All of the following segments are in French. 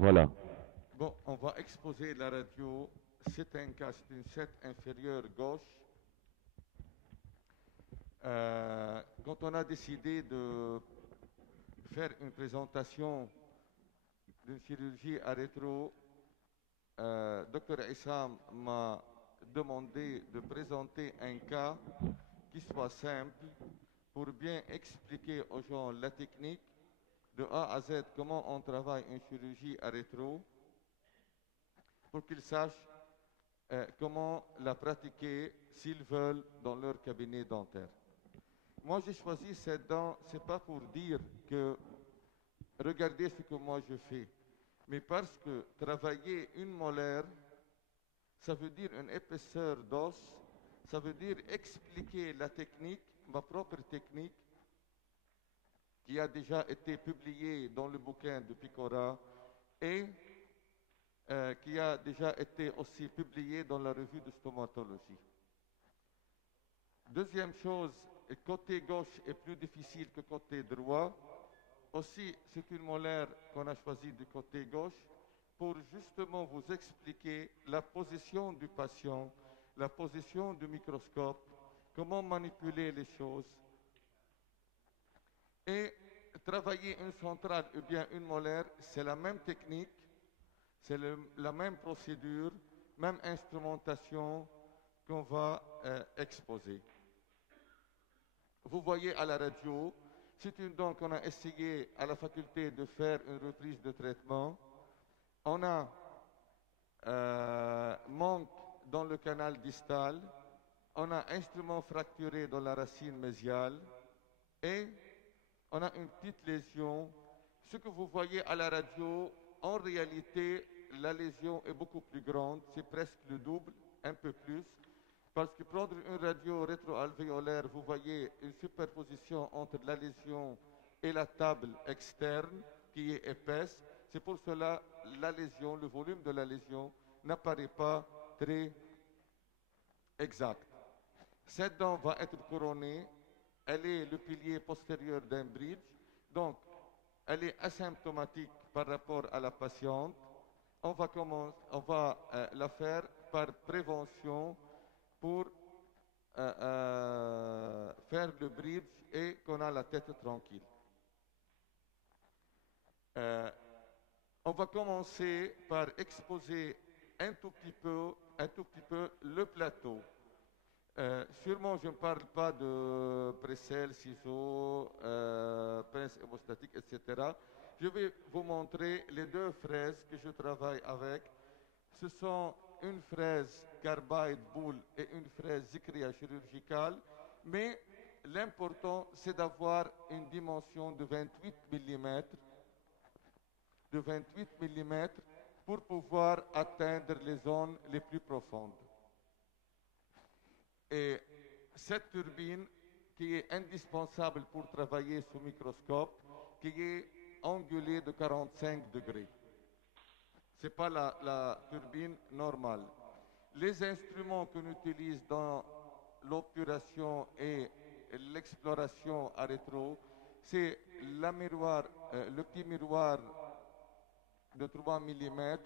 Voilà. Bon, on va exposer la radio. C'est un cas, c'est une 7 inférieure gauche. Quand on a décidé de faire une présentation d'une chirurgie à rétro, Dr Issam m'a demandé de présenter un cas qui soit simple pour bien expliquer aux gens la technique de A à Z, comment on travaille une chirurgie à rétro, pour qu'ils sachent comment la pratiquer s'ils veulent dans leur cabinet dentaire. Moi, j'ai choisi cette dent, c'est pas pour dire que regardez ce que moi je fais, mais parce que travailler une molaire, ça veut dire une épaisseur d'os, ça veut dire expliquer la technique, ma propre technique, qui a déjà été publiée dans le bouquin de Picora et qui a déjà été aussi publiée dans la revue de stomatologie. Deuxième chose, côté gauche est plus difficile que côté droit. Aussi, c'est une molaire qu'on a choisie du côté gauche pour justement vous expliquer la position du patient, la position du microscope, comment manipuler les choses. Et travailler une centrale ou bien une molaire, c'est la même technique, c'est la même procédure, même instrumentation qu'on va exposer. Vous voyez à la radio, c'est une dent qu'on a essayé à la faculté de faire une reprise de traitement. On a manque dans le canal distal, on a instrument fracturé dans la racine mésiale et on a une petite lésion. Ce que vous voyez à la radio, en réalité, la lésion est beaucoup plus grande, c'est presque le double, un peu plus. Parce que prendre une radio rétroalvéolaire, vous voyez une superposition entre la lésion et la table externe qui est épaisse. C'est pour cela la lésion, le volume de la lésion n'apparaît pas très exact. Cette dent va être couronnée. Elle est le pilier postérieur d'un bridge. Donc, elle est asymptomatique par rapport à la patiente. On va la faire par prévention pour faire le bridge et qu'on a la tête tranquille. Euh, on va commencer par exposer un tout petit peu le plateau. Sûrement, je ne parle pas de pressel, ciseaux, pince hémostatique, etc. Je vais vous montrer les deux fraises que je travaille avec. Ce sont une fraise carbide boule et une fraise zikria chirurgicale, mais l'important c'est d'avoir une dimension de 28 mm, pour pouvoir atteindre les zones les plus profondes. Et cette turbine qui est indispensable pour travailler sous microscope, qui est angulée de 45 degrés. Ce n'est pas la turbine normale. Les instruments qu'on utilise dans l'obturation et l'exploration à rétro, c'est le petit miroir de 3 mm,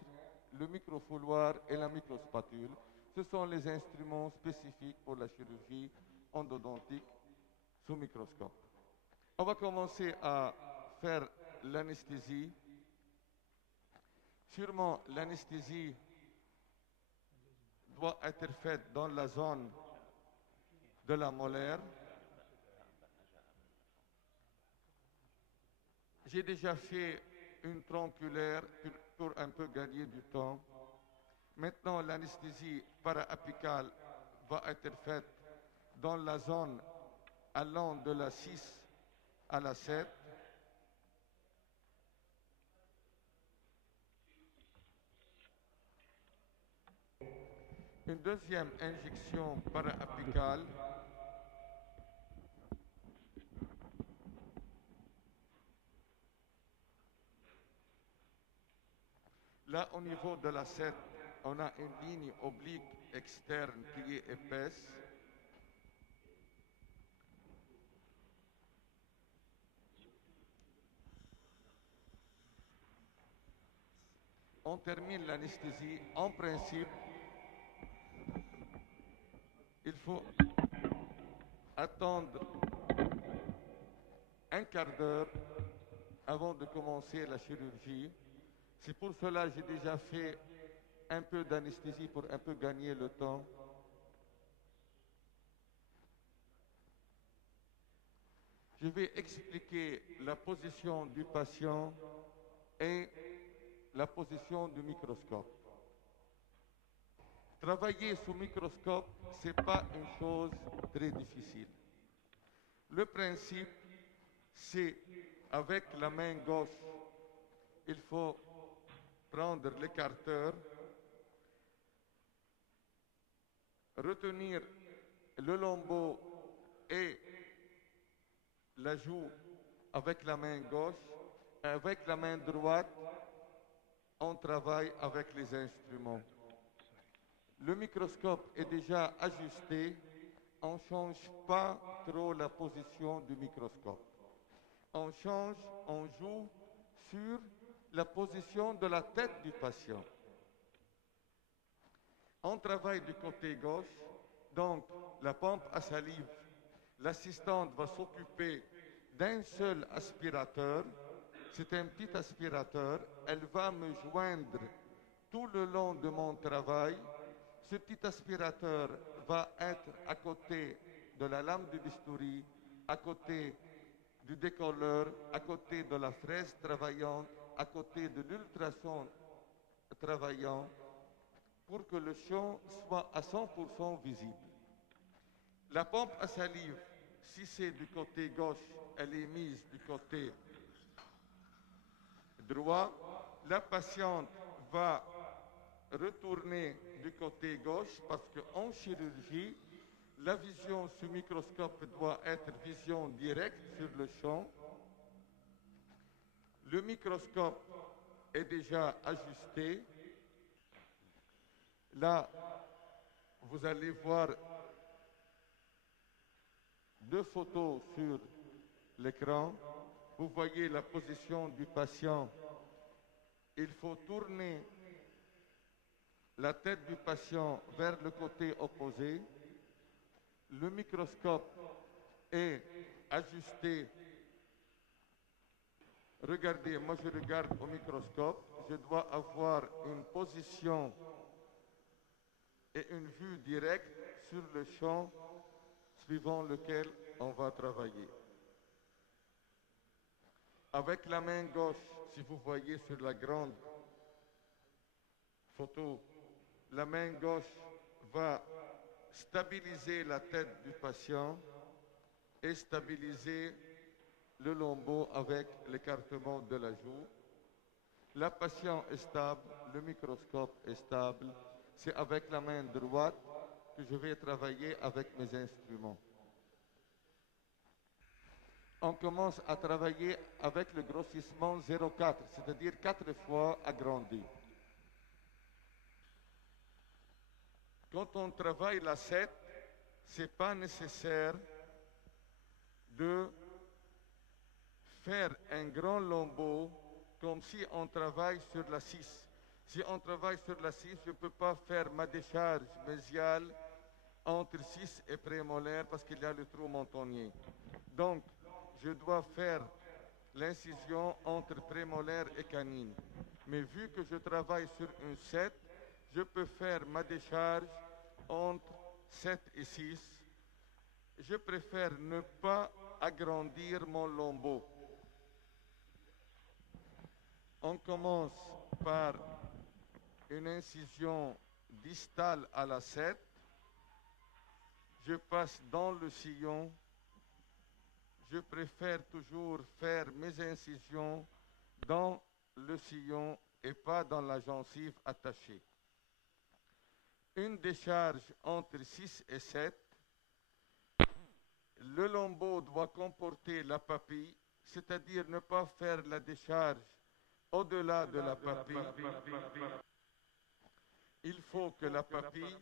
le microfouloir et la microspatule. Ce sont les instruments spécifiques pour la chirurgie endodontique sous microscope. On va commencer à faire l'anesthésie. Sûrement, l'anesthésie doit être faite dans la zone de la molaire. J'ai déjà fait une tronculaire pour un peu gagner du temps. Maintenant, l'anesthésie para-apicale va être faite dans la zone allant de la 6 à la 7. Une deuxième injection para-apicale. Là, au niveau de la 7, on a une ligne oblique externe qui est épaisse. on termine l'anesthésie. En principe, il faut attendre un quart d'heure avant de commencer la chirurgie. C'est pour cela que j'ai déjà fait un peu d'anesthésie pour un peu gagner le temps. Je vais expliquer la position du patient et la position du microscope. Travailler sous microscope, ce n'est pas une chose très difficile. Le principe, c'est avec la main gauche, il faut prendre l'écarteur, retenir le lambeau et la joue avec la main gauche. Avec la main droite, on travaille avec les instruments. Le microscope est déjà ajusté. On ne change pas trop la position du microscope. On joue sur la position de la tête du patient. On travaille du côté gauche, donc la pompe à salive. L'assistante va s'occuper d'un seul aspirateur. C'est un petit aspirateur. Elle va me joindre tout le long de mon travail. Ce petit aspirateur va être à côté de la lame de bistouri, à côté du décolleur, à côté de la fraise travaillante, à côté de l'ultrason travaillant, pour que le champ soit à 100% visible. La pompe à salive, si c'est du côté gauche, elle est mise du côté droit. La patiente va retourner du côté gauche parce qu'en chirurgie, la vision sous microscope doit être vision directe sur le champ. Le microscope est déjà ajusté. Là, vous allez voir deux photos sur l'écran. Vous voyez la position du patient. Il faut tourner la tête du patient vers le côté opposé. Le microscope est ajusté. Regardez, moi je regarde au microscope. Je dois avoir une position et une vue directe sur le champ suivant lequel on va travailler. Avec la main gauche, si vous voyez sur la grande photo, la main gauche va stabiliser la tête du patient et stabiliser le lambeau avec l'écartement de la joue. La patiente est stable, le microscope est stable. C'est avec la main droite que je vais travailler avec mes instruments. On commence à travailler avec le grossissement 0,4, c'est-à-dire 4 fois agrandi. Quand on travaille la 7, ce n'est pas nécessaire de faire un grand lambeau comme si on travaille sur la 6. Si on travaille sur la 6, je ne peux pas faire ma décharge mésiale entre 6 et prémolaire parce qu'il y a le trou mentonnier. Donc, je dois faire l'incision entre prémolaire et canine. Mais vu que je travaille sur une 7, je peux faire ma décharge entre 7 et 6. Je préfère ne pas agrandir mon lambeau. On commence par une incision distale à la 7. Je passe dans le sillon. Je préfère toujours faire mes incisions dans le sillon et pas dans la gencive attachée. Une décharge entre 6 et 7. Le lambeau doit comporter la papille, c'est-à-dire ne pas faire la décharge au-delà de la papille. Il faut que la papille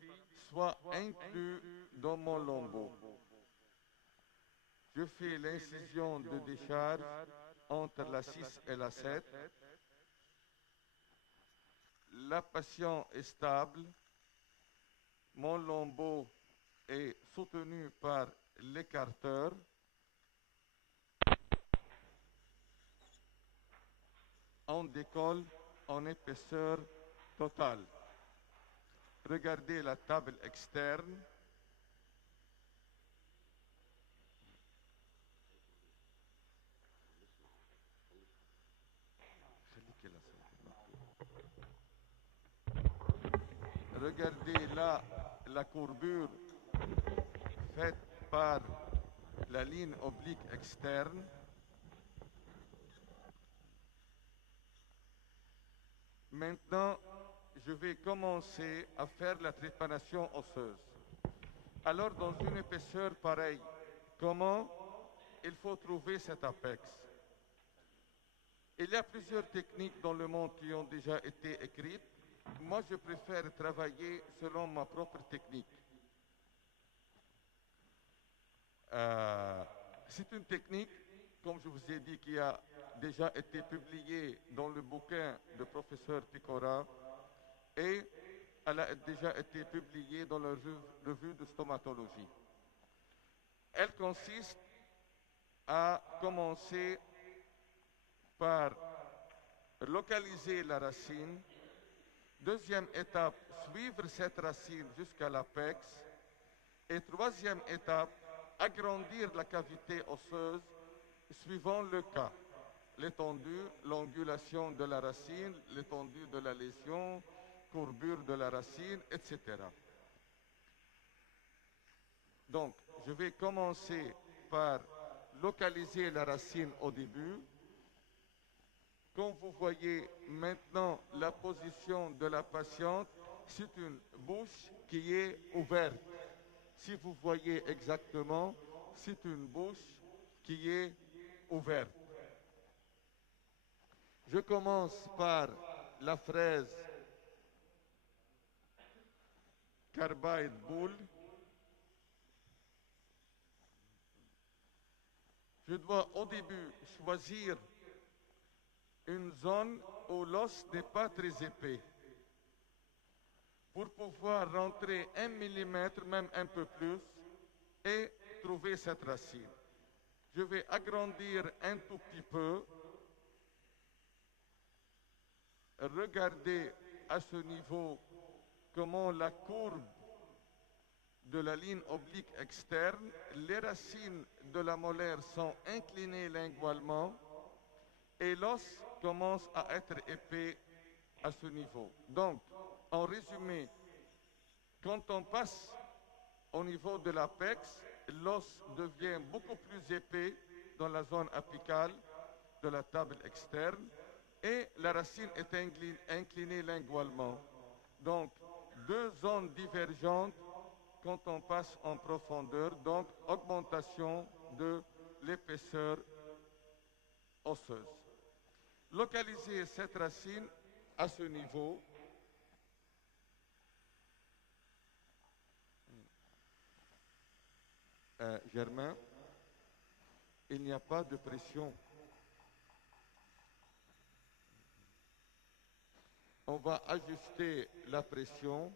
soit inclue dans mon lambeau. Je fais l'incision de décharge entre la 6 et la 7. la patient est stable, mon lambeau est soutenu par l'écarteur. On décolle en épaisseur totale. Regardez la table externe. Regardez là la courbure faite par la ligne oblique externe. Maintenant, je vais commencer à faire la trépanation osseuse. Alors, dans une épaisseur pareille, comment il faut trouver cet apex? Il y a plusieurs techniques dans le monde qui ont déjà été écrites. Moi, je préfère travailler selon ma propre technique. C'est une technique, comme je vous ai dit, qui a déjà été publiée dans le bouquin de professeur Picora et elle a déjà été publiée dans la revue de stomatologie. Elle consiste à commencer par localiser la racine. Deuxième étape, suivre cette racine jusqu'à l'apex. Et troisième étape, agrandir la cavité osseuse suivant le cas. L'étendue, l'angulation de la racine, l'étendue de la lésion, courbure de la racine, etc. Donc, je vais commencer par localiser la racine au début. Comme vous voyez maintenant la position de la patiente, c'est une bouche qui est ouverte. Si vous voyez exactement, c'est une bouche qui est ouverte. Je commence par la fraise carbide boule. Je dois au début choisir une zone où l'os n'est pas très épais pour pouvoir rentrer 1 mm, même un peu plus, et trouver cette racine. Je vais agrandir un tout petit peu. Regardez à ce niveau comment la courbe de la ligne oblique externe, les racines de la molaire sont inclinées lingualement et l'os commence à être épais à ce niveau. Donc, en résumé, quand on passe au niveau de l'apex, l'os devient beaucoup plus épais dans la zone apicale de la table externe et la racine est inclinée lingualement. Donc, deux zones divergentes quand on passe en profondeur, donc augmentation de l'épaisseur osseuse. Localisez cette racine à ce niveau. Germain, il n'y a pas de pression. On va ajuster la pression.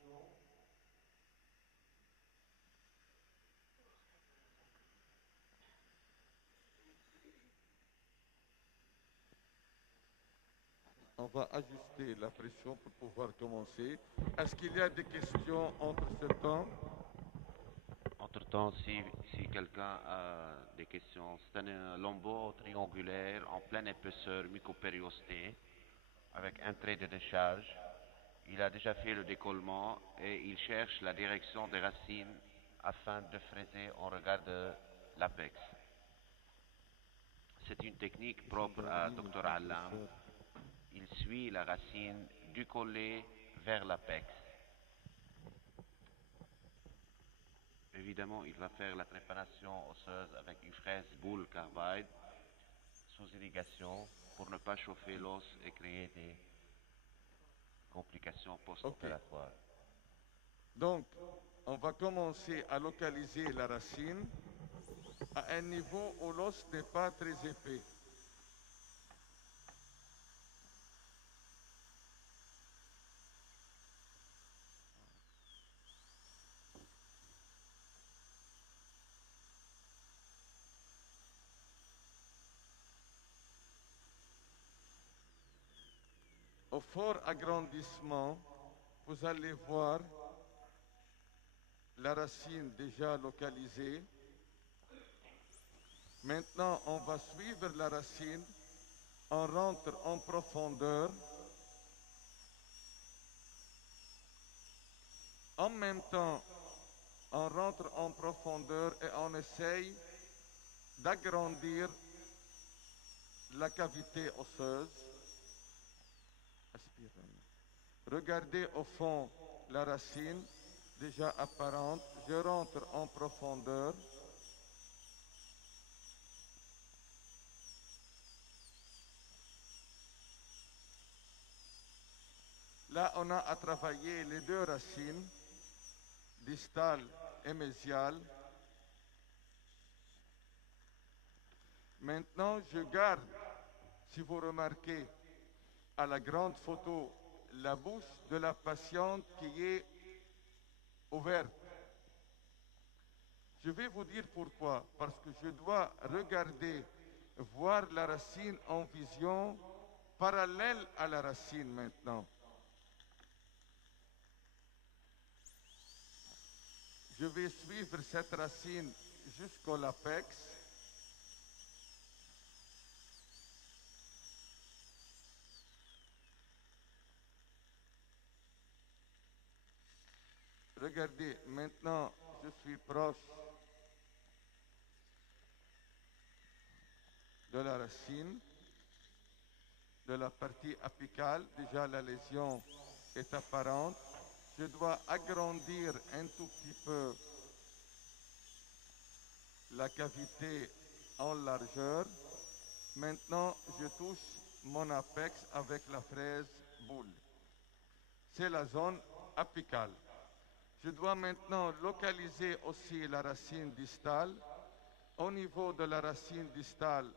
On va ajuster la pression pour pouvoir commencer. Est-ce qu'il y a des questions entre ce temps? Entre-temps, si quelqu'un a des questions, c'est un lambeau triangulaire en pleine épaisseur mucopériostée avec un trait de décharge. Il a déjà fait le décollement et il cherche la direction des racines afin de fraiser en regard de l'apex. C'est une technique propre à Dr Allam. Il suit la racine du collet vers l'apex. Évidemment, il va faire la trépanation osseuse avec une fraise boule carbide sous irrigation pour ne pas chauffer l'os et créer des complications post-opératoires. Okay. Donc, on va commencer à localiser la racine à un niveau où l'os n'est pas très épais. Au fort agrandissement, vous allez voir la racine déjà localisée. Maintenant, on va suivre la racine. On rentre en profondeur. En même temps, on rentre en profondeur et on essaye d'agrandir la cavité osseuse. Regardez au fond la racine déjà apparente. Je rentre en profondeur. Là, on a à travailler les deux racines, distale et mésiale. Maintenant, je garde, si vous remarquez, à la grande photo, la bouche de la patiente qui est ouverte. Je vais vous dire pourquoi. Parce que je dois regarder, voir la racine en vision parallèle à la racine maintenant. Je vais suivre cette racine jusqu'au lapex. Regardez, maintenant je suis proche de la racine, de la partie apicale. Déjà la lésion est apparente. Je dois agrandir un tout petit peu la cavité en largeur. Maintenant, je touche mon apex avec la fraise boule. C'est la zone apicale. Je dois maintenant localiser aussi la racine distale. Au niveau de la racine distale,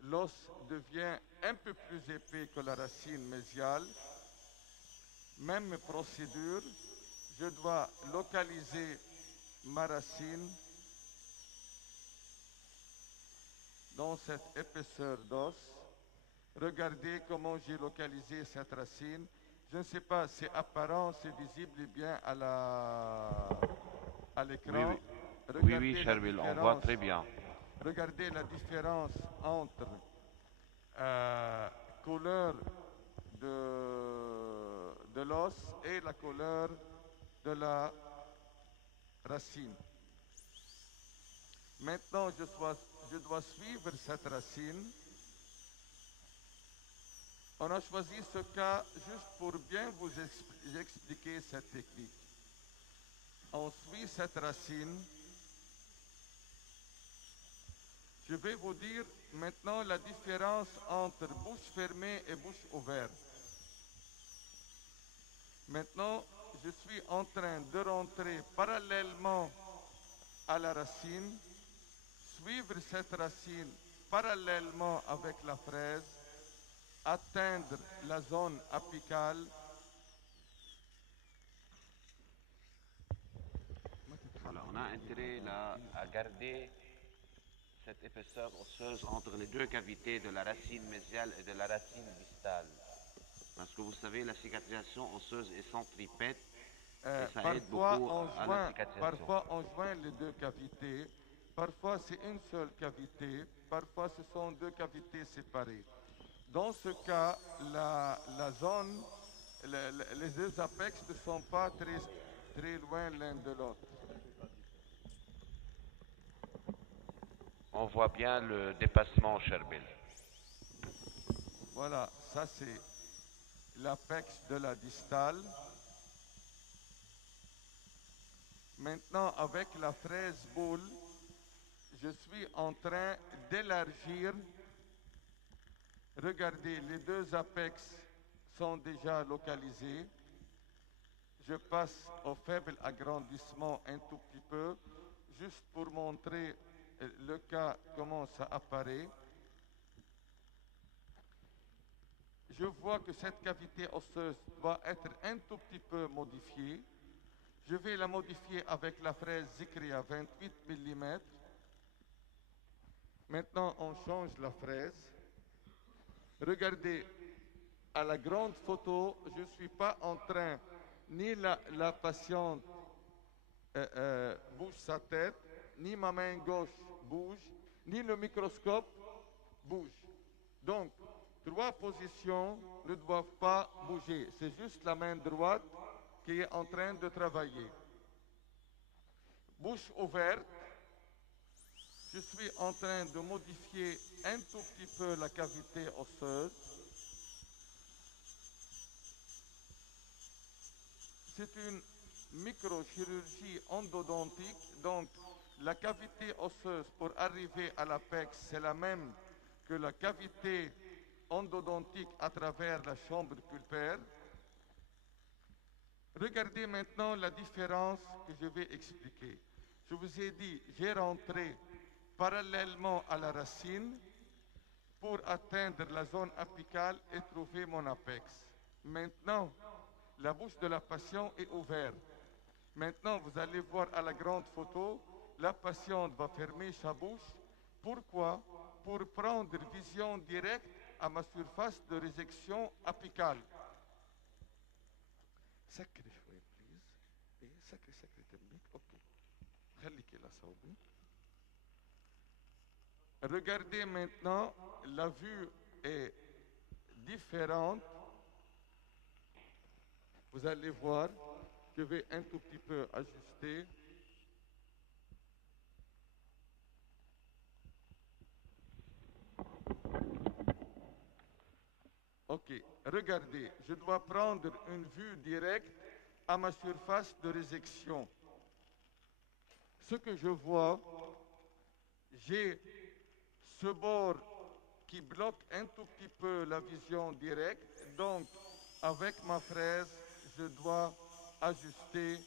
l'os devient un peu plus épais que la racine mésiale. Même procédure, je dois localiser ma racine dans cette épaisseur d'os. Regardez comment j'ai localisé cette racine. Je ne sais pas, c'est apparent, c'est visible bien à l'écran. Oui, Cherbil, on voit très bien. Regardez la différence entre couleur de l'os et la couleur de la racine. Maintenant, je dois suivre cette racine. On a choisi ce cas juste pour bien vous expliquer cette technique. On suit cette racine. Je vais vous dire maintenant la différence entre bouche fermée et bouche ouverte. Maintenant, je suis en train de rentrer parallèlement à la racine, suivre cette racine parallèlement avec la fraise, atteindre la zone apicale. Voilà, on a intérêt là à garder cette épaisseur osseuse entre les deux cavités de la racine mésiale et de la racine distale. Parce que vous savez, la cicatrisation osseuse est centripète et ça aide beaucoup à la cicatrisation. Parfois, on joint les deux cavités. Parfois, c'est une seule cavité. Parfois, ce sont deux cavités séparées. Dans ce cas, la zone, les deux apex ne sont pas très loin l'un de l'autre. On voit bien le dépassement, Cherbil. Voilà, ça c'est l'apex de la distale. Maintenant, avec la fraise boule, je suis en train d'élargir. Regardez, les deux apex sont déjà localisés. Je passe au faible agrandissement un tout petit peu, juste pour montrer le cas, comment ça apparaît. Je vois que cette cavité osseuse doit être un tout petit peu modifiée. Je vais la modifier avec la fraise Zikria 28 mm. Maintenant, on change la fraise. Regardez, à la grande photo, je ne suis pas en train, ni la patiente bouge sa tête, ni ma main gauche bouge, ni le microscope bouge. Donc, trois positions ne doivent pas bouger. C'est juste la main droite qui est en train de travailler. Bouche ouverte. Je suis en train de modifier un tout petit peu la cavité osseuse. C'est une microchirurgie endodontique, donc la cavité osseuse pour arriver à l'apex, c'est la même que la cavité endodontique à travers la chambre pulpaire. Regardez maintenant la différence que je vais expliquer. Je vous ai dit, j'ai rentré parallèlement à la racine pour atteindre la zone apicale et trouver mon apex. Maintenant, la bouche de la patiente est ouverte. Maintenant, vous allez voir à la grande photo, la patiente va fermer sa bouche. Pourquoi? Pour prendre vision directe à ma surface de résection apicale. Sacré chouette, please. Et sacré technique. Ok. خليكي là, صوبي. Regardez maintenant, la vue est différente. Vous allez voir, je vais un tout petit peu ajuster. Ok, regardez, je dois prendre une vue directe à ma surface de résection. Ce que je vois, j'ai ce bord qui bloque un tout petit peu la vision directe. Donc, avec ma fraise, je dois ajuster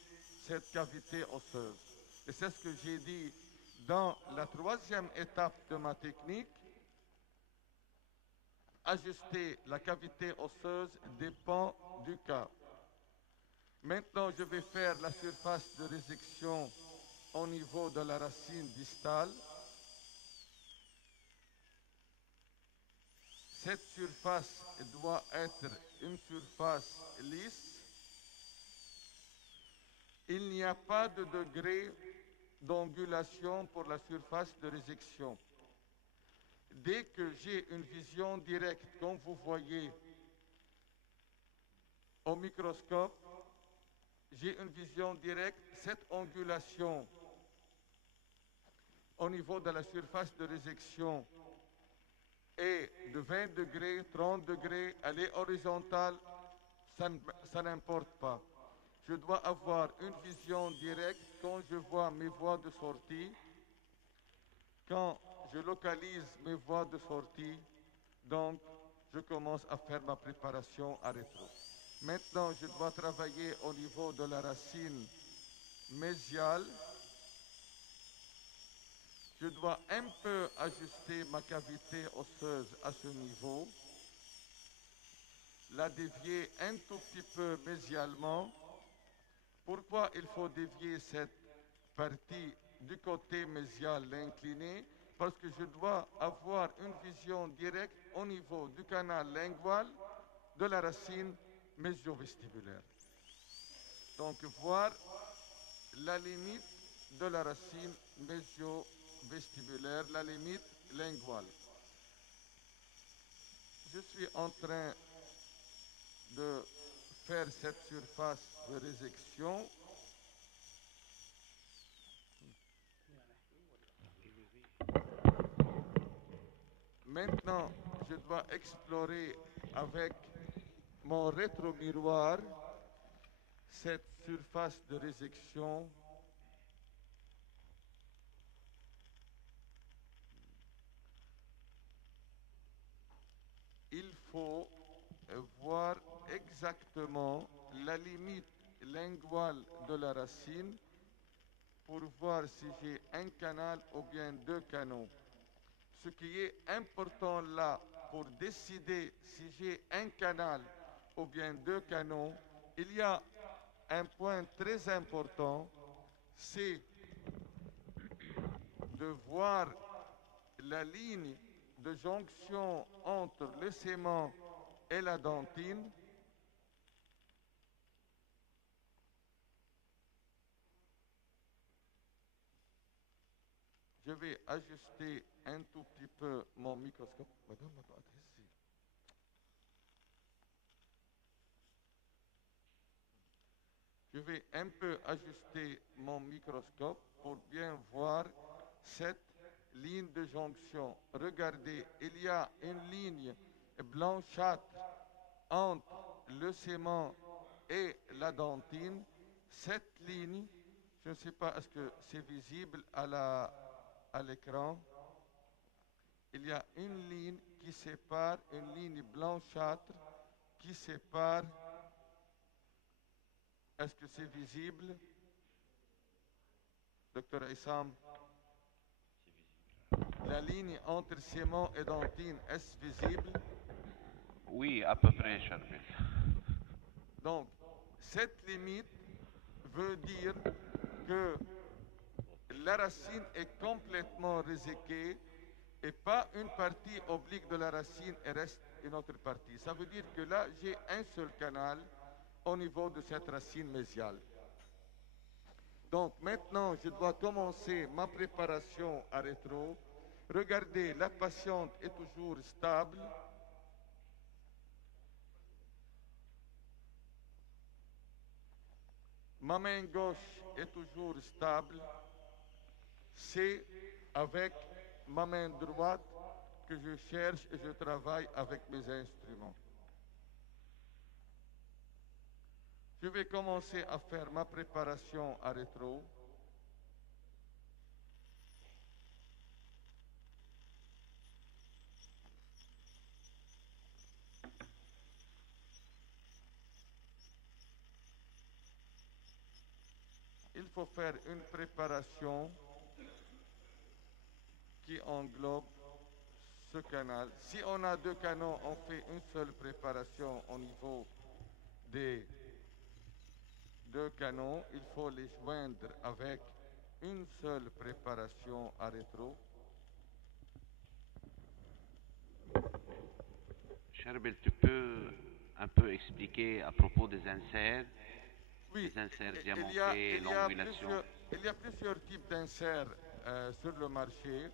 cette cavité osseuse. Et c'est ce que j'ai dit dans la troisième étape de ma technique. Ajuster la cavité osseuse dépend du cas. Maintenant, je vais faire la surface de résection au niveau de la racine distale. Cette surface doit être une surface lisse. Il n'y a pas de degré d'angulation pour la surface de résection. Dès que j'ai une vision directe, comme vous voyez au microscope, j'ai une vision directe, cette angulation au niveau de la surface de résection est de 20 degrés, 30 degrés, elle est horizontale, ça n'importe pas. Je dois avoir une vision directe quand je vois mes voies de sortie, quand je localise mes voies de sortie, donc je commence à faire ma préparation à rétro. Maintenant, je dois travailler au niveau de la racine mésiale. Je dois un peu ajuster ma cavité osseuse à ce niveau, la dévier un tout petit peu mésialement. Pourquoi il faut dévier cette partie du côté mésial, l'incliné? Parce que je dois avoir une vision directe au niveau du canal lingual de la racine mésio-vestibulaire. Donc voir la limite de la racine mésio-vestibulaire, la limite linguale. Je suis en train de faire cette surface de résection. Maintenant, je dois explorer avec mon rétromiroir cette surface de résection. Il faut voir exactement la limite linguale de la racine pour voir si j'ai un canal ou bien deux canaux. Ce qui est important là pour décider si j'ai un canal ou bien deux canaux, il y a un point très important, c'est de voir la ligne de jonction entre le sément et la dentine. Je vais ajuster un tout petit peu mon microscope. Madame m'a pas adressé. Je vais un peu ajuster mon microscope pour bien voir cette ligne de jonction. Regardez, il y a une ligne blanchâtre entre le sément et la dentine. Cette ligne, je ne sais pas est-ce que c'est visible à l'écran. Il y a une ligne qui sépare, une ligne blanchâtre qui sépare. Est-ce que c'est visible, docteur Issam? La ligne entre sément et dentine, est-ce visible? Oui, à peu près, Charbel. Donc, cette limite veut dire que la racine est complètement réséquée et pas une partie oblique de la racine et reste une autre partie. Ça veut dire que là, j'ai un seul canal au niveau de cette racine mésiale. Donc maintenant, je dois commencer ma préparation à rétro. Regardez, la patiente est toujours stable. Ma main gauche est toujours stable. C'est avec ma main droite que je cherche et je travaille avec mes instruments. Je vais commencer à faire ma préparation à rétro. Il faut faire une préparation qui englobe ce canal. Si on a deux canaux, on fait une seule préparation au niveau des deux canaux. Il faut les joindre avec une seule préparation à rétro. Charbel, tu peux un peu expliquer à propos des inserts, Oui, les inserts il y a, diamantés, il y a l'angulation? plusieurs types d'inserts sur le marché.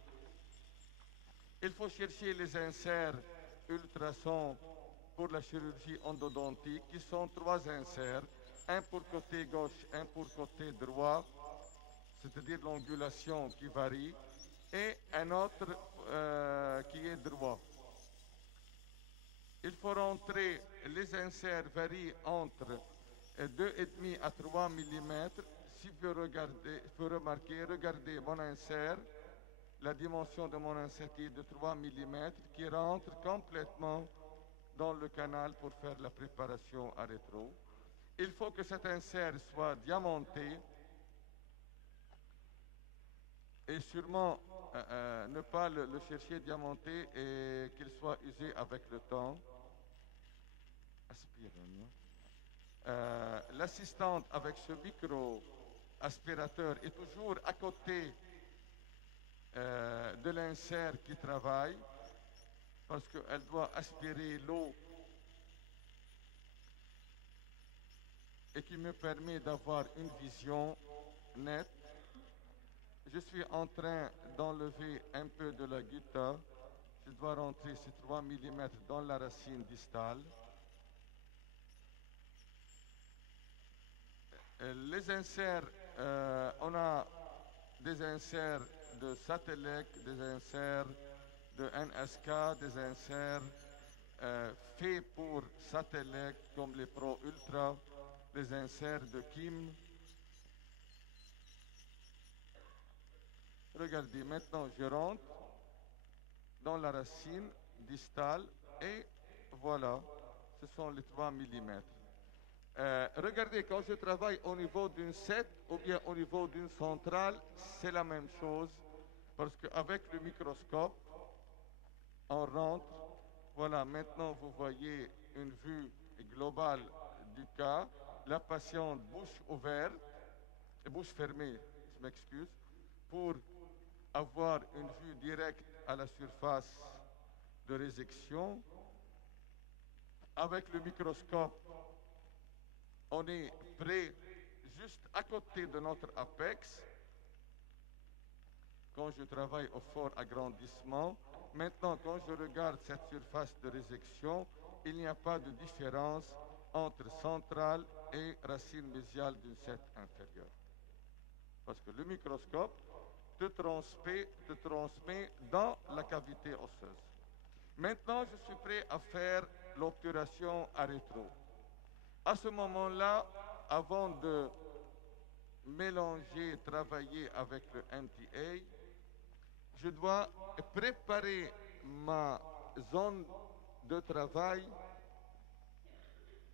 Il faut chercher les inserts ultrasons pour la chirurgie endodontique, qui sont trois inserts, un pour côté gauche, un pour côté droit, c'est-à-dire l'angulation qui varie, et un autre qui est droit. Il faut rentrer, les inserts varient entre 2,5 à 3 mm. Si vous remarquer, regardez mon insert, la dimension de mon insert qui est de 3 mm, qui rentre complètement dans le canal pour faire la préparation à rétro. Il faut que cet insert soit diamanté et sûrement ne pas le chercher diamanté et qu'il soit usé avec le temps. L'assistante avec ce micro-aspirateur est toujours à côté de l'insert qui travaille parce qu'elle doit aspirer l'eau et qui me permet d'avoir une vision nette. Je suis en train d'enlever un peu de la gutta. Je dois rentrer ces 3 mm dans la racine distale. Les inserts, on a des inserts de Satellec, des inserts de NSK, des inserts faits pour Satellec comme les Pro Ultra, les inserts de Kim. Regardez, maintenant je rentre dans la racine distale et voilà, ce sont les 3 mm. Regardez, quand je travaille au niveau d'une 7 ou bien au niveau d'une centrale, c'est la même chose parce qu'avec le microscope, on rentre. Voilà, maintenant vous voyez une vue globale du cas. La patiente bouche ouverte, bouche fermée, je m'excuse, pour avoir une vue directe à la surface de résection. avec le microscope, on est près, juste à côté de notre apex. Quand je travaille au fort agrandissement, maintenant quand je regarde cette surface de résection, il n'y a pas de différence entre centrale et racine mésiale d'une cercle inférieure. Parce que le microscope te transmet dans la cavité osseuse. Maintenant, je suis prêt à faire l'obturation à rétro. À ce moment-là, avant de mélanger, travailler avec le MTA, je dois préparer ma zone de travail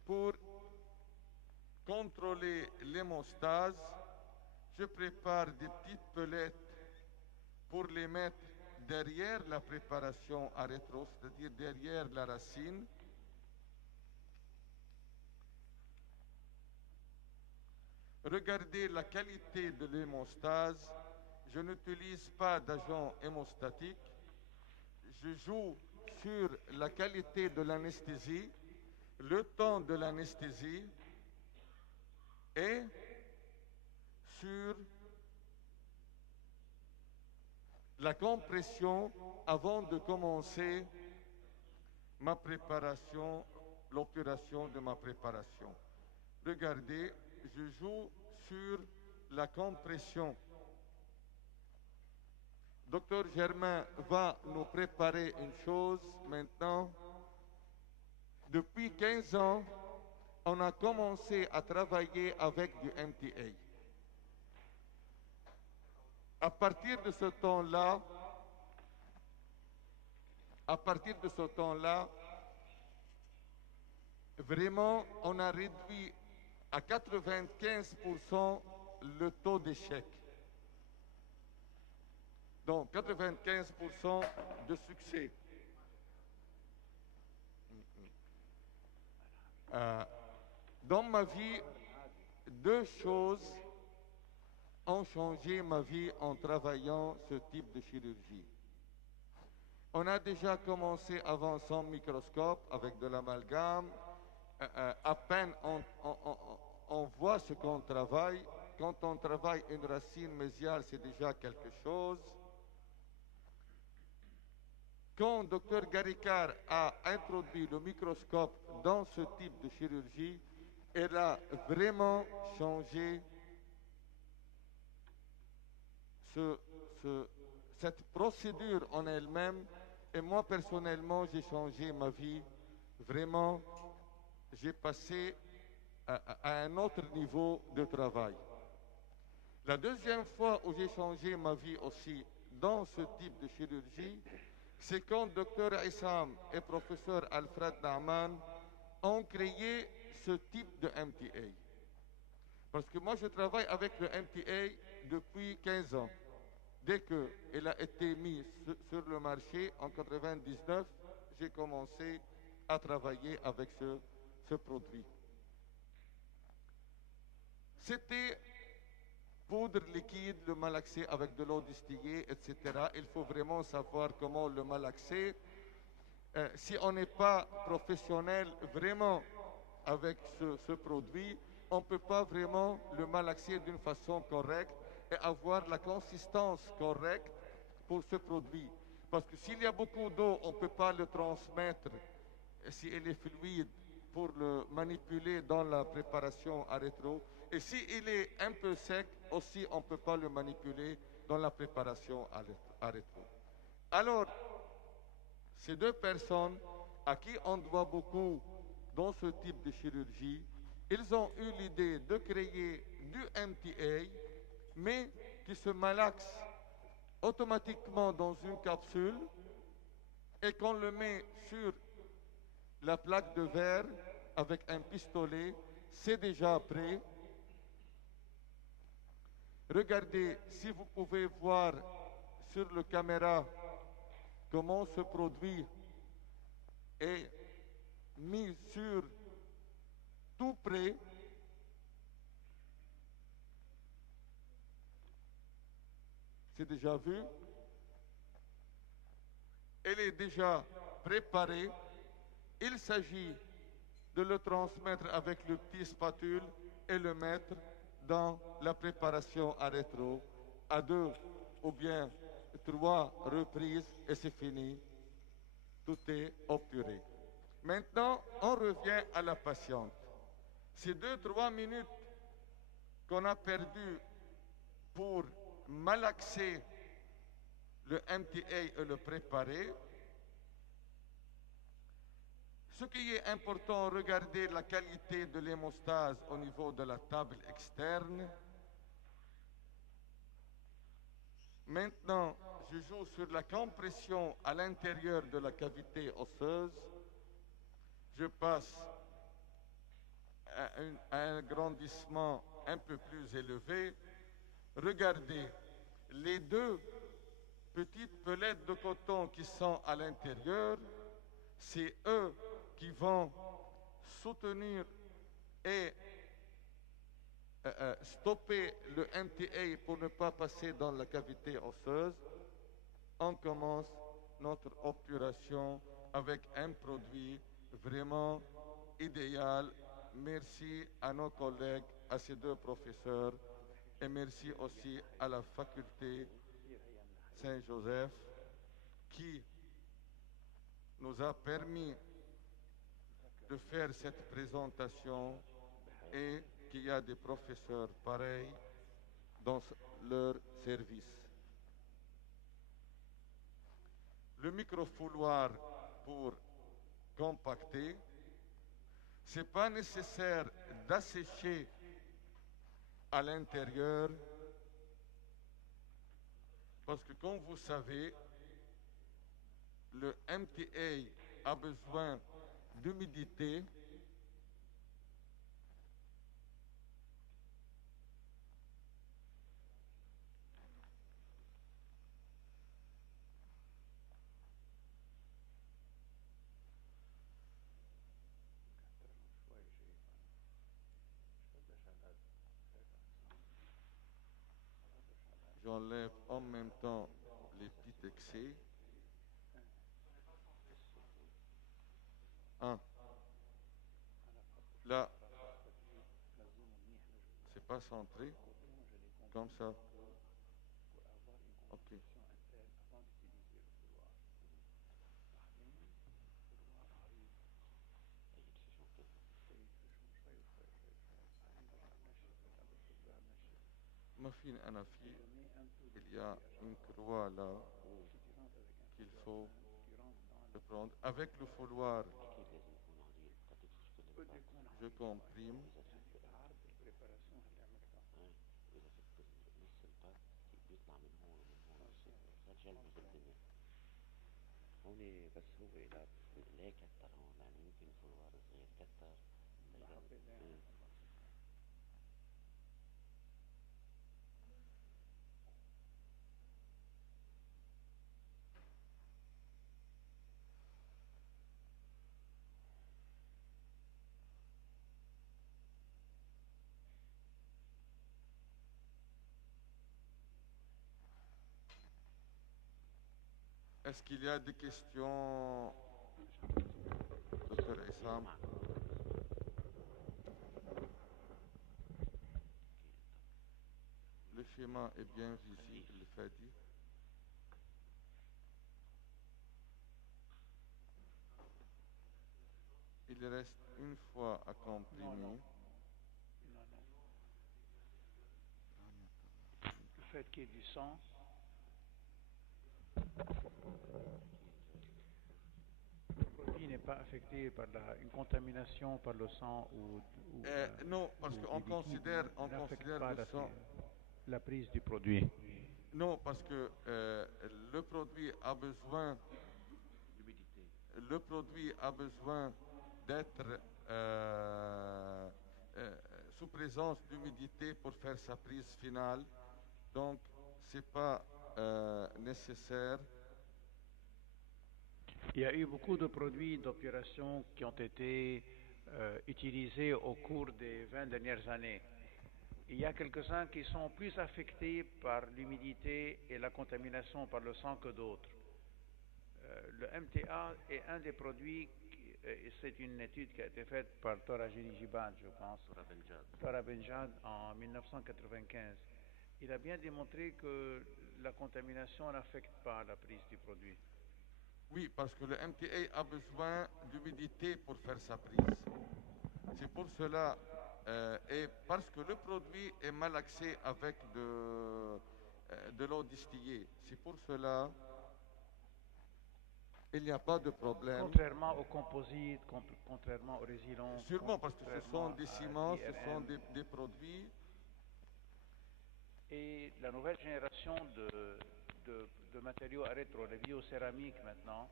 pour contrôler l'hémostase. Je prépare des petites pelettes pour les mettre derrière la préparation à rétro, c'est-à-dire derrière la racine. Regardez la qualité de l'hémostase. Je n'utilise pas d'agent hémostatique. Je joue sur la qualité de l'anesthésie, le temps de l'anesthésie et sur la compression avant de commencer ma préparation, l'opération de ma préparation. Regardez, je joue sur la compression. Docteur Germain va nous préparer une chose maintenant. Depuis 15 ans, on a commencé à travailler avec du MTA. À partir de ce temps-là, vraiment, on a réduit à 95% le taux d'échec. Donc, 95% de succès. Dans ma vie, deux choses ont changé ma vie en travaillant ce type de chirurgie. On a déjà commencé avant sans microscope avec de l'amalgame. À peine on voit ce qu'on travaille. Quand on travaille une racine mésiale, c'est déjà quelque chose. Quand Dr Garicard a introduit le microscope dans ce type de chirurgie, elle a vraiment changé cette procédure en elle-même. Et moi, personnellement, j'ai changé ma vie. Vraiment, j'ai passé à un autre niveau de travail. La deuxième fois où j'ai changé ma vie aussi dans ce type de chirurgie, c'est quand Dr Issam et professeur Alfred Naaman ont créé ce type de MTA. Parce que moi, je travaille avec le MTA depuis 15 ans. Dès qu'il a été mis sur le marché en 1999, j'ai commencé à travailler avec ce produit. C'était poudre liquide, le malaxer avec de l'eau distillée, etc. Il faut vraiment savoir comment le malaxer. Si on n'est pas professionnel vraiment avec ce produit, on ne peut pas vraiment le malaxer d'une façon correcte et avoir la consistance correcte pour ce produit. Parce que s'il y a beaucoup d'eau, on ne peut pas le transmettre s'il est fluide pour le manipuler dans la préparation à rétro. Et s'il est un peu sec, aussi on ne peut pas le manipuler dans la préparation à rétro. Alors, ces deux personnes à qui on doit beaucoup dans ce type de chirurgie, ils ont eu l'idée de créer du MTA, mais qui se malaxe automatiquement dans une capsule et qu'on le met sur la plaque de verre avec un pistolet. C'est déjà prêt. Regardez, si vous pouvez voir sur la caméra comment ce produit est mis sur tout près. C'est déjà vu. Elle est déjà préparée. Il s'agit de le transmettre avec le petit spatule et le mettre dans la préparation à rétro à 2 ou bien 3 reprises et c'est fini. Tout est obturé. Maintenant, on revient à la patiente. Ces 2-3 minutes qu'on a perdues pour malaxer le MTA et le préparer, ce qui est important, regardez la qualité de l'hémostase au niveau de la table externe. Maintenant, je joue sur la compression à l'intérieur de la cavité osseuse. Je passe à un agrandissement un peu plus élevé. Regardez, les 2 petites pelettes de coton qui sont à l'intérieur, c'est eux qui vont soutenir et stopper le MTA pour ne pas passer dans la cavité osseuse. On commence notre obturation avec un produit vraiment idéal. Merci à nos collègues, à ces 2 professeurs et merci aussi à la faculté Saint-Joseph qui nous a permis de faire cette présentation et qu'il y a des professeurs pareils dans leur service. Le microfouloir pour compacter, ce n'est pas nécessaire d'assécher à l'intérieur parce que comme vous savez, le MTA a besoin d'humidité. J'enlève en même temps les petits excès. Là, c'est pas centré, comme ça. Ok. Ma fille, il y a une croix là qu'il faut prendre. Avec le fouloir, je comprime. Est-ce qu'il y a des questions, Dr. Issam? Le schéma est bien visible, Fadi. Il reste une fois à comprimer. Le fait qu'il y ait du sang. Le produit n'est pas affecté par une contamination par le sang ou non, parce qu'on considère pas le sang. La prise du produit. Non, parce que le produit a besoin d'être sous présence d'humidité pour faire sa prise finale. Donc, ce n'est pas nécessaire. Il y a eu beaucoup de produits d'obturation qui ont été utilisés au cours des 20 dernières années. Il y a quelques-uns qui sont plus affectés par l'humidité et la contamination par le sang que d'autres. Le MTA est un des produits c'est une étude qui a été faite par Tora Jibad, je pense, Tora Benjad. Tora Benjad en 1995. Il a bien démontré que la contamination n'affecte pas la prise du produit. Oui, parce que le MTA a besoin d'humidité pour faire sa prise. C'est pour cela, et parce que le produit est malaxé avec de l'eau distillée. C'est pour cela il n'y a pas de problème. Contrairement aux composites, contrairement aux résilons. Sûrement, parce que ce sont des ciments, ce sont l'IRM. des produits. Et la nouvelle génération de matériaux à rétro, les biocéramiques maintenant,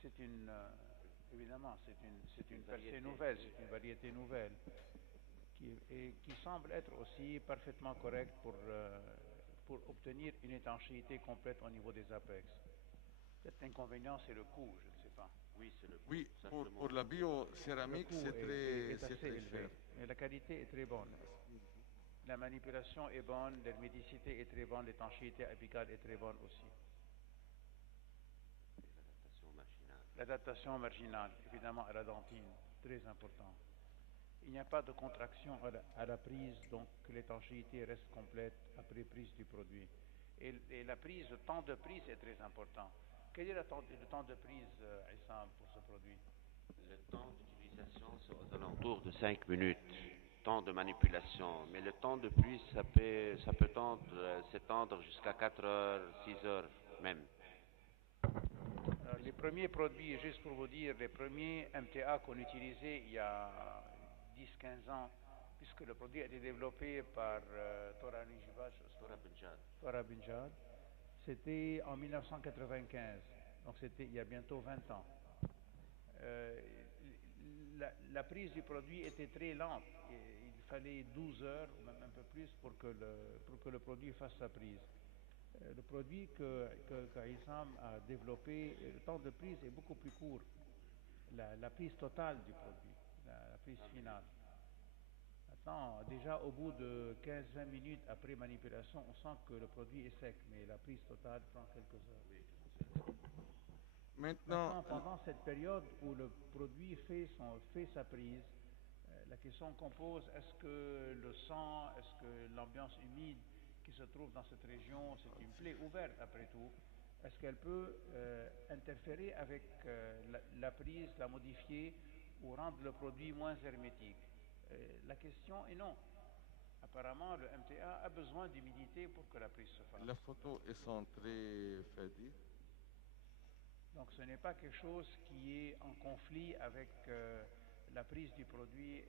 c'est une, évidemment, c'est une percée nouvelle, c'est une variété nouvelle, qui semble être aussi parfaitement correcte pour obtenir une étanchéité complète au niveau des apex. Peut-être l'inconvénient, c'est le coût, je ne sais pas. Oui, c'est le coût. Oui, pour la biocéramique, c'est très élevé, cher. mais la qualité est très bonne. La manipulation est bonne, l'herméticité est très bonne, l'étanchéité apicale est très bonne aussi. L'adaptation marginale, évidemment, à la dentine, très important. Il n'y a pas de contraction à la prise, donc l'étanchéité reste complète après prise du produit. Et la prise, le temps de prise est très important. Quel est le temps de prise, Issam, pour ce produit? Le temps d'utilisation, c'est aux alentours de 5 minutes. Temps de manipulation. Mais le temps de prise, ça peut s'étendre jusqu'à 4 heures, 6 heures même. Alors, les premiers produits, juste pour vous dire, les premiers MTA qu'on utilisait il y a 10-15 ans, puisque le produit a été développé par Tora Benjad, c'était en 1995, donc c'était il y a bientôt 20 ans. La prise du produit était très lente. Il fallait 12 heures, ou même un peu plus, pour que le produit fasse sa prise. Le produit qu'Aïssam a développé, le temps de prise est beaucoup plus court. La prise totale du produit, la prise finale. Maintenant, déjà au bout de 15-20 minutes après manipulation, on sent que le produit est sec, mais la prise totale prend quelques heures. Maintenant, pendant cette période où le produit fait sa prise, la question qu'on pose, est-ce que le sang, est-ce que l'ambiance humide qui se trouve dans cette région, c'est une plaie ouverte après tout, est-ce qu'elle peut interférer avec la prise, la modifier ou rendre le produit moins hermétique? La question est non. Apparemment, le MTA a besoin d'humidité pour que la prise se fasse. La photo est centrée, Fadi. Donc ce n'est pas quelque chose qui est en conflit avec la prise du produit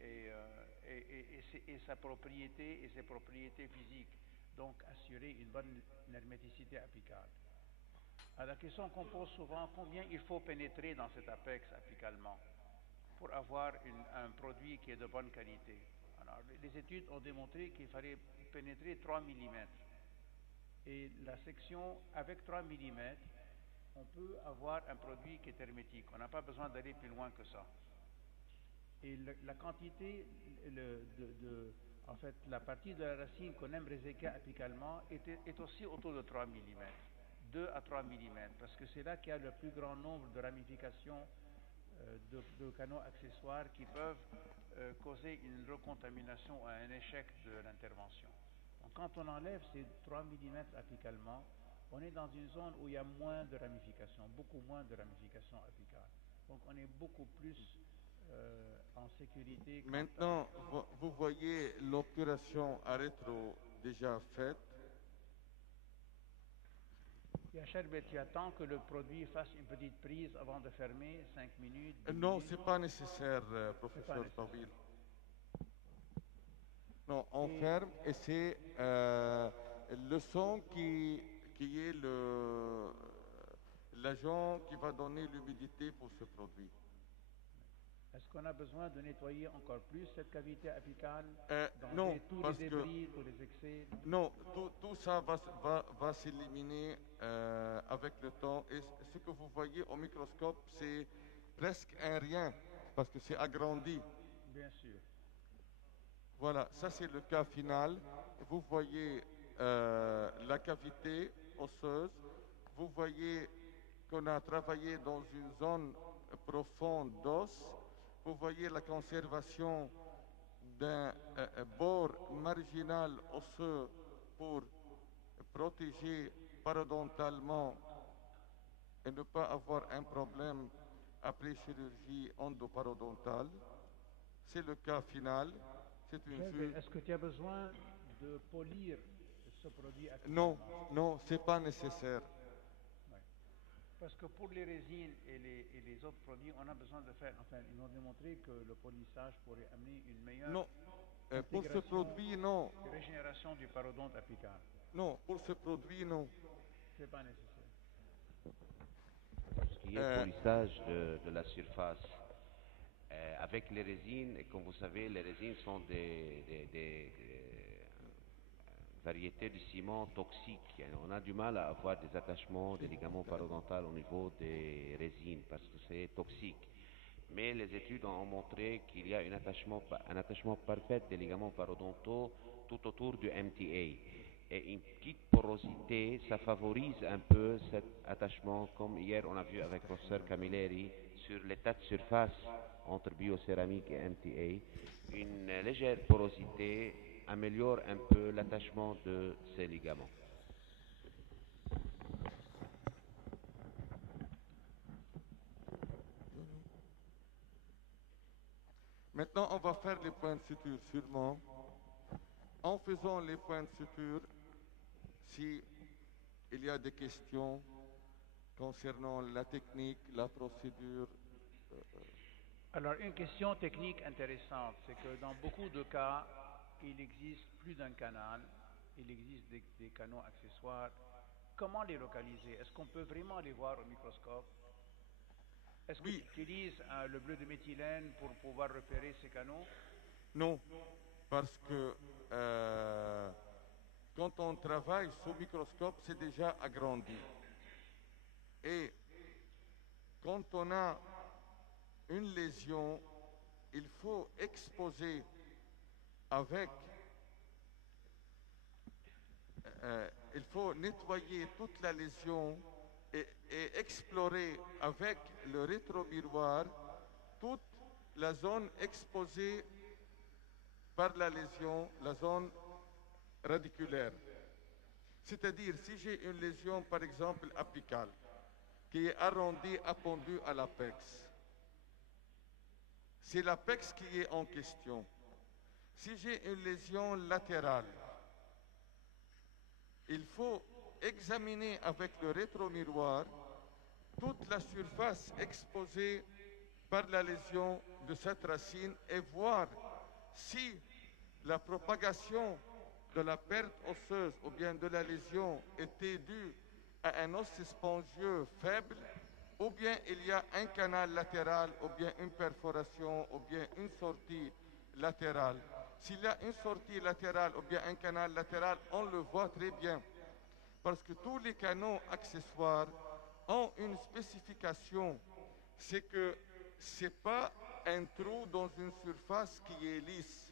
et sa propriété et ses propriétés physiques. Donc assurer une bonne herméticité apicale. Alors, la question qu'on pose souvent, combien il faut pénétrer dans cet apex apicalement pour avoir un produit qui est de bonne qualité? Alors, les études ont démontré qu'il fallait pénétrer 3 mm. Et la section avec 3 mm, on peut avoir un produit qui est hermétique. On n'a pas besoin d'aller plus loin que ça. Et la quantité, en fait, la partie de la racine qu'on aime réséquer apicalement est aussi autour de 3 mm. 2 à 3 mm, parce que c'est là qu'il y a le plus grand nombre de ramifications de canaux accessoires qui peuvent causer une recontamination ou un échec de l'intervention. Donc quand on enlève ces 3 mm apicalement, on est dans une zone où il y a moins de ramifications, beaucoup moins de ramifications apicales. Donc on est beaucoup plus en sécurité. Maintenant, vous voyez l'obturation à rétro déjà faite. Yacharbet, tu attends que le produit fasse une petite prise avant de fermer, 5 minutes, 10 Non, minutes. ce n'est pas nécessaire, professeur Tawil. Non, on ferme et c'est le son qui est l'agent qui va donner l'humidité pour ce produit. Est-ce qu'on a besoin de nettoyer encore plus cette cavité apicale? Non, tous parce les débris, tous les excès? Non, tout ça va s'éliminer avec le temps. Et ce que vous voyez au microscope, c'est presque un rien, parce que c'est agrandi. Bien sûr. Voilà, ça c'est le cas final. Vous voyez la cavité osseuse. Vous voyez qu'on a travaillé dans une zone profonde d'os, vous voyez la conservation d'un bord marginal osseux pour protéger parodontalement et ne pas avoir un problème après chirurgie endoparadontale. C'est le cas final. C'est une vue. Est-ce que tu as besoin de polir ce produit Non, apicalement? non, c'est pas nécessaire. Ouais. Parce que pour les résines et les autres produits, on a besoin de faire, enfin, ils ont démontré que le polissage pourrait amener une meilleure Non, pour ce intégration produit, non. et régénération du parodonte apical. Non, pour ce produit, non. C'est pas nécessaire. Pour ce qui est polissage de la surface, avec les résines, et comme vous savez, les résines sont des variétés de ciment toxiques. On a du mal à avoir des attachements, des ligaments parodontaux au niveau des résines parce que c'est toxique. Mais les études ont montré qu'il y a un attachement parfait des ligaments parodontaux tout autour du MTA. Et une petite porosité, ça favorise un peu cet attachement, comme hier on a vu avec professeur Camilleri, sur l'état de surface entre biocéramique et MTA. Une légère porosité améliore un peu l'attachement de ces ligaments. Maintenant, on va faire les points de suture sûrement. En faisant les points de suture, si il y a des questions concernant la technique, la procédure. Alors, une question technique intéressante, c'est que dans beaucoup de cas, il existe plus d'un canal, il existe des canaux accessoires. Comment les localiser? Est-ce qu'on peut vraiment les voir au microscope? Est-ce que Oui. tu utilises le bleu de méthylène pour pouvoir repérer ces canaux? Non, parce que quand on travaille sous microscope, c'est déjà agrandi. Et quand on a une lésion, il faut exposer avec, il faut nettoyer toute la lésion et explorer avec le rétromiroir toute la zone exposée par la lésion, la zone radiculaire. C'est-à-dire, si j'ai une lésion, par exemple, apicale, qui est arrondie, appendue à l'apex, c'est l'apex qui est en question. Si j'ai une lésion latérale, il faut examiner avec le rétromiroir toute la surface exposée par la lésion de cette racine et voir si la propagation de la perte osseuse ou bien de la lésion était due à un os spongieux faible, ou bien il y a un canal latéral, ou bien une perforation, ou bien une sortie latérale. S'il y a une sortie latérale ou bien un canal latéral, on le voit très bien. Parce que tous les canaux accessoires ont une spécification. C'est que ce n'est pas un trou dans une surface qui est lisse.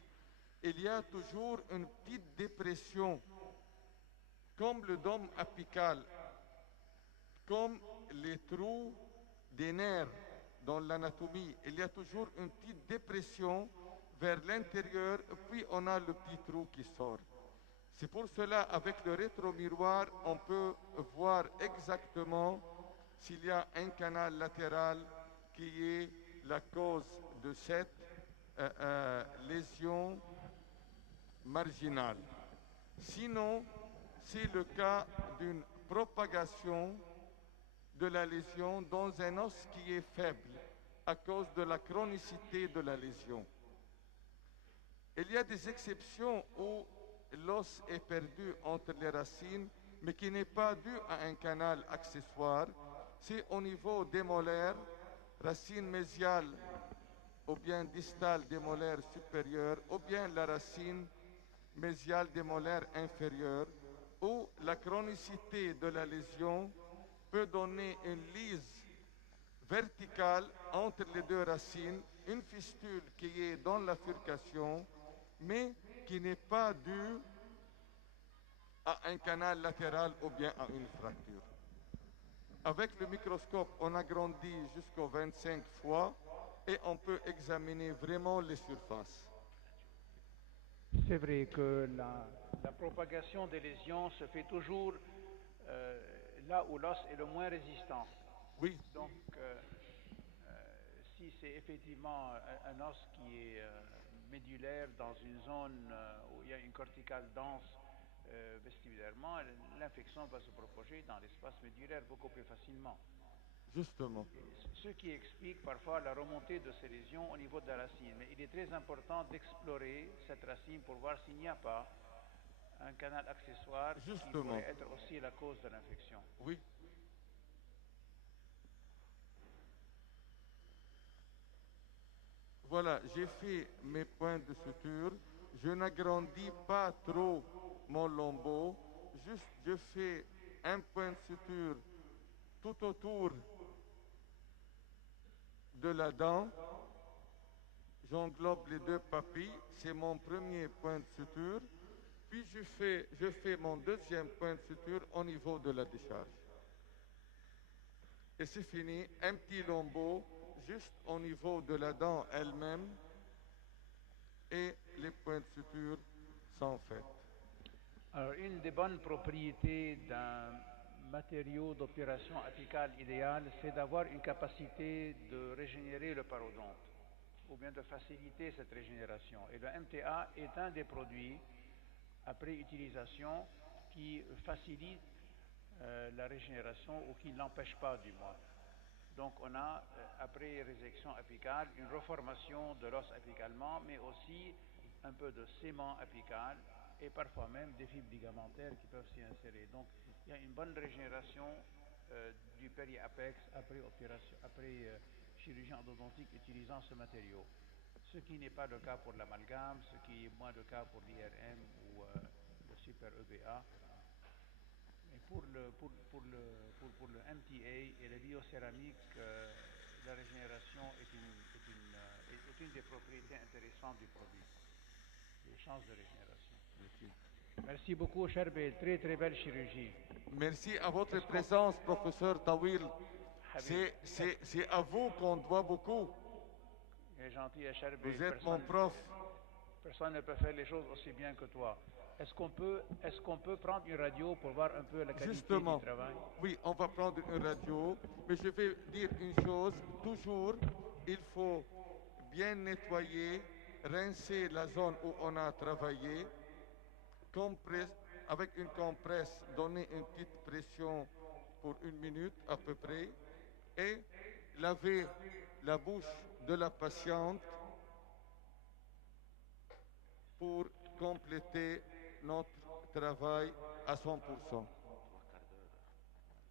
Il y a toujours une petite dépression, comme le dôme apical, comme les trous des nerfs dans l'anatomie. Il y a toujours une petite dépression vers l'intérieur, puis on a le petit trou qui sort. C'est pour cela, avec le rétromiroir, on peut voir exactement s'il y a un canal latéral qui est la cause de cette lésion marginale. Sinon, c'est le cas d'une propagation de la lésion dans un os qui est faible à cause de la chronicité de la lésion. Il y a des exceptions où l'os est perdu entre les racines, mais qui n'est pas dû à un canal accessoire. C'est au niveau des molaires, racine mésiale ou bien distale des molaires supérieures, ou bien la racine mésiale des molaires inférieures, où la chronicité de la lésion peut donner une lise verticale entre les deux racines, une fistule qui est dans la furcation, mais qui n'est pas due à un canal latéral ou bien à une fracture. Avec le microscope, on agrandit jusqu'aux 25 fois et on peut examiner vraiment les surfaces. C'est vrai que la propagation des lésions se fait toujours là où l'os est le moins résistant. Oui, Donc, si c'est effectivement un os qui est médulaire dans une zone où il y a une corticale dense vestibulairement, l'infection va se propager dans l'espace médulaire beaucoup plus facilement. justement. Ce qui explique parfois la remontée de ces lésions au niveau de la racine. Mais il est très important d'explorer cette racine pour voir s'il n'y a pas un canal accessoire qui Justement. pourrait être aussi la cause de l'infection. Oui. Voilà, j'ai fait mes points de suture. Je n'agrandis pas trop mon lambeau. Juste, je fais un point de suture tout autour de la dent. J'englobe les deux papilles. C'est mon premier point de suture. Puis je fais mon deuxième point de suture au niveau de la décharge. Et c'est fini. Un petit lambeau juste au niveau de la dent elle-même. Et les points de suture sont faits. Alors, une des bonnes propriétés d'un matériau d'opération apicale idéal, c'est d'avoir une capacité de régénérer le parodonte, ou bien de faciliter cette régénération. Et le MTA est un des produits, après utilisation, qui facilite la régénération ou qui ne l'empêche pas du moins. Donc on a, après résection apicale, une reformation de l'os apicalement, mais aussi un peu de sément apical et parfois même des fibres ligamentaires qui peuvent s'y insérer. Donc il y a une bonne régénération du périapex après chirurgie endodontique utilisant ce matériau. Ce qui n'est pas le cas pour l'amalgame, ce qui est moins le cas pour l'IRM ou le super EBA. Et pour le MTA et la biocéramique, la régénération est une des propriétés intéressantes du produit, des chances de régénération. Merci beaucoup, Charbel. Très très belle chirurgie. Merci à votre présence, professeur Tawil. C'est à vous qu'on doit beaucoup. Il est gentil à Charbel. Vous êtes mon prof. Personne ne peut faire les choses aussi bien que toi. Est-ce qu'on peut prendre une radio pour voir un peu la qualité Justement, du travail? oui, on va prendre une radio, mais je vais dire une chose, toujours, il faut bien nettoyer, rincer la zone où on a travaillé, avec une compresse, donner une petite pression pour 1 minute à peu près, et laver la bouche de la patiente pour compléter notre travail à 100%.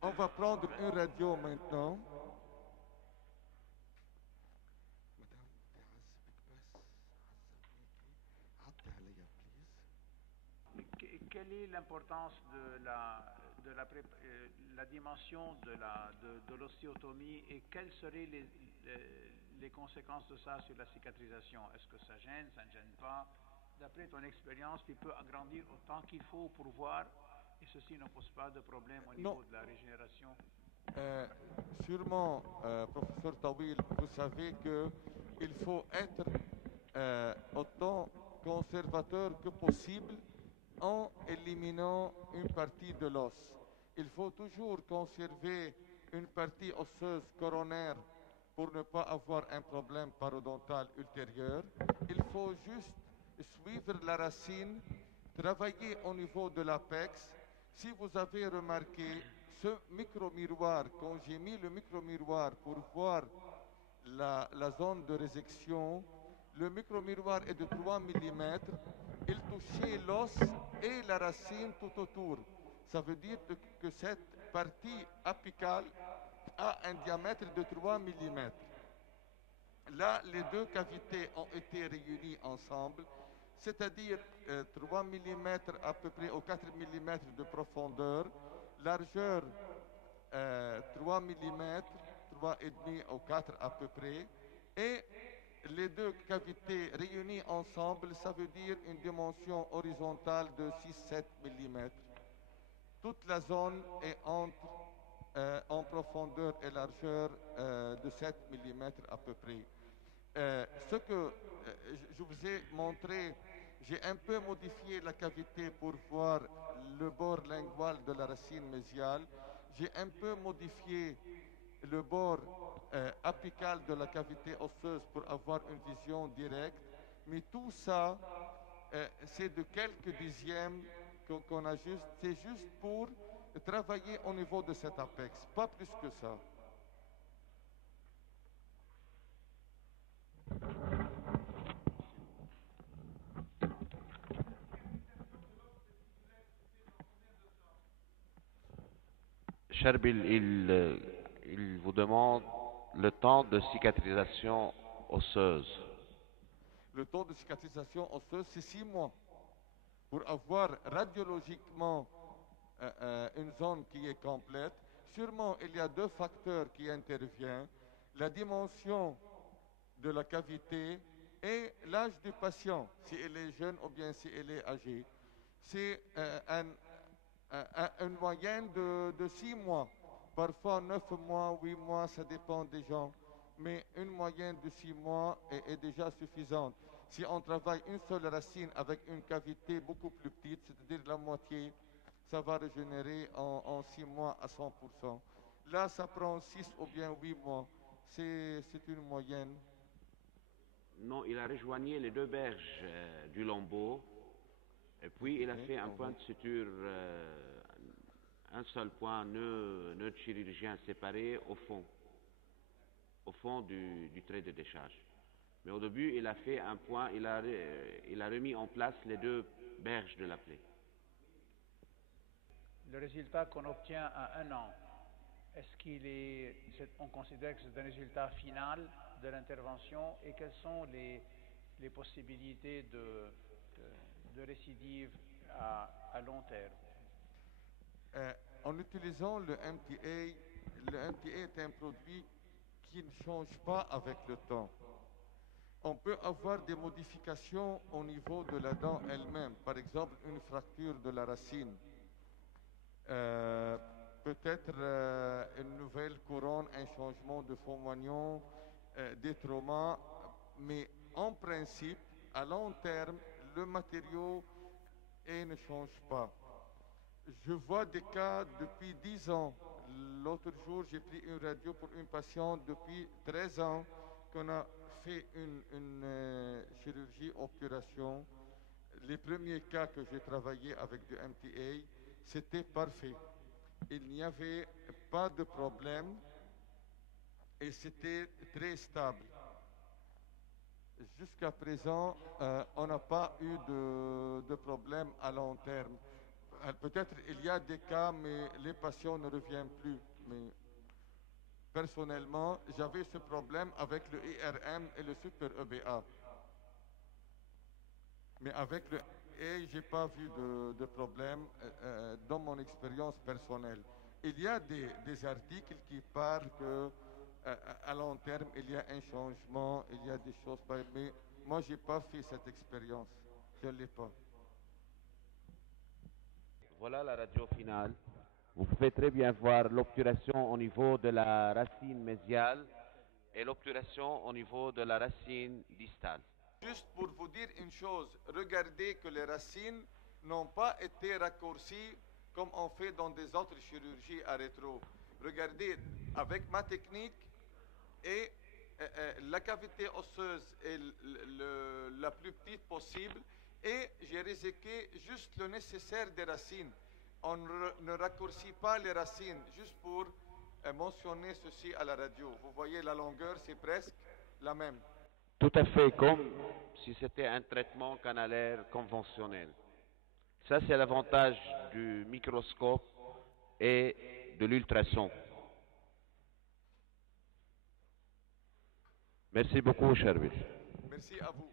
On va prendre une radio maintenant. Quelle est l'importance de la dimension de l'ostéotomie et quelles seraient les conséquences de ça sur la cicatrisation? Est-ce que ça gêne, ça ne gêne pas? D'après ton expérience, tu peux agrandir autant qu'il faut pour voir et ceci ne pose pas de problème au niveau de la régénération? Sûrement, professeur Tawil, vous savez qu'il faut être autant conservateur que possible en éliminant une partie de l'os. Il faut toujours conserver une partie osseuse coronaire pour ne pas avoir un problème parodontal ultérieur. Il faut juste suivre la racine, travailler au niveau de l'apex. Si vous avez remarqué, ce micro-miroir, quand j'ai mis le micro-miroir pour voir la zone de résection, le micro-miroir est de 3 mm. Il touchait l'os et la racine tout autour. Ça veut dire que cette partie apicale a un diamètre de 3 mm. Là, les deux cavités ont été réunies ensemble, c'est-à-dire 3 mm à peu près au 4 mm de profondeur, largeur 3 mm, 3,5 au 4 à peu près, et les deux cavités réunies ensemble, ça veut dire une dimension horizontale de 6-7 mm. Toute la zone est entre en profondeur et largeur de 7 mm à peu près. Ce que je vous ai montré, j'ai un peu modifié la cavité pour voir le bord lingual de la racine mésiale. J'ai un peu modifié le bord apical de la cavité osseuse pour avoir une vision directe. Mais tout ça, c'est de quelques dixièmes qu'on ajuste. C'est juste pour travailler au niveau de cet apex, pas plus que ça. Cherbil, il vous demande le temps de cicatrisation osseuse. Le taux de cicatrisation osseuse, c'est 6 mois. Pour avoir radiologiquement une zone qui est complète, sûrement il y a deux facteurs qui interviennent. La dimension de la cavité et l'âge du patient, si elle est jeune ou bien si elle est âgée. C'est une moyenne de 6 mois. Parfois 9 mois, 8 mois, ça dépend des gens. Mais une moyenne de 6 mois est déjà suffisante. Si on travaille une seule racine avec une cavité beaucoup plus petite, c'est-à-dire la moitié, ça va régénérer en 6 mois à 100%. Là, ça prend 6 ou bien 8 mois. C'est une moyenne. Non, il a rejoigné les deux berges du lambeau, et puis il a fait un point de suture, un seul point, nœud chirurgien séparé au fond du trait de décharge. Mais au début, il a fait un point, il a remis en place les deux berges de la plaie. Le résultat qu'on obtient à 1 an, on considère que c'est un résultat final de l'intervention, et quelles sont les possibilités de récidive à long terme? En utilisant le MTA est un produit qui ne change pas avec le temps. On peut avoir des modifications au niveau de la dent elle-même, par exemple une fracture de la racine, peut-être une nouvelle couronne, un changement de fond moignon, des traumas, mais en principe, à long terme, le matériau ne change pas. Je vois des cas depuis 10 ans. L'autre jour, j'ai pris une radio pour une patiente depuis 13 ans qu'on a fait une chirurgie obturation. Les premiers cas que j'ai travaillé avec du MTA, c'était parfait. Il n'y avait pas de problème et c'était très stable. Jusqu'à présent, on n'a pas eu de problème à long terme. Peut-être il y a des cas, mais les patients ne reviennent plus. Mais personnellement, j'avais ce problème avec le IRM et le super EBA. Mais avec le MTA, je n'ai pas vu de problème dans mon expérience personnelle. Il y a des articles qui parlent que à long terme, il y a un changement, il y a des choses, mais moi, je n'ai pas fait cette expérience. Je ne l'ai pas. Voilà la radio finale. Vous pouvez très bien voir l'obturation au niveau de la racine mésiale et l'obturation au niveau de la racine distale. Juste pour vous dire une chose, regardez que les racines n'ont pas été raccourcies comme on fait dans des autres chirurgies à rétro. Regardez, avec ma technique, et la cavité osseuse est la plus petite possible, et j'ai réséqué juste le nécessaire des racines. On ne raccourcit pas les racines, juste pour mentionner ceci à la radio. Vous voyez, la longueur, c'est presque la même. Tout à fait comme si c'était un traitement canalaire conventionnel. Ça, c'est l'avantage du microscope et de l'ultrason. Merci beaucoup, Cherbil. Merci à vous.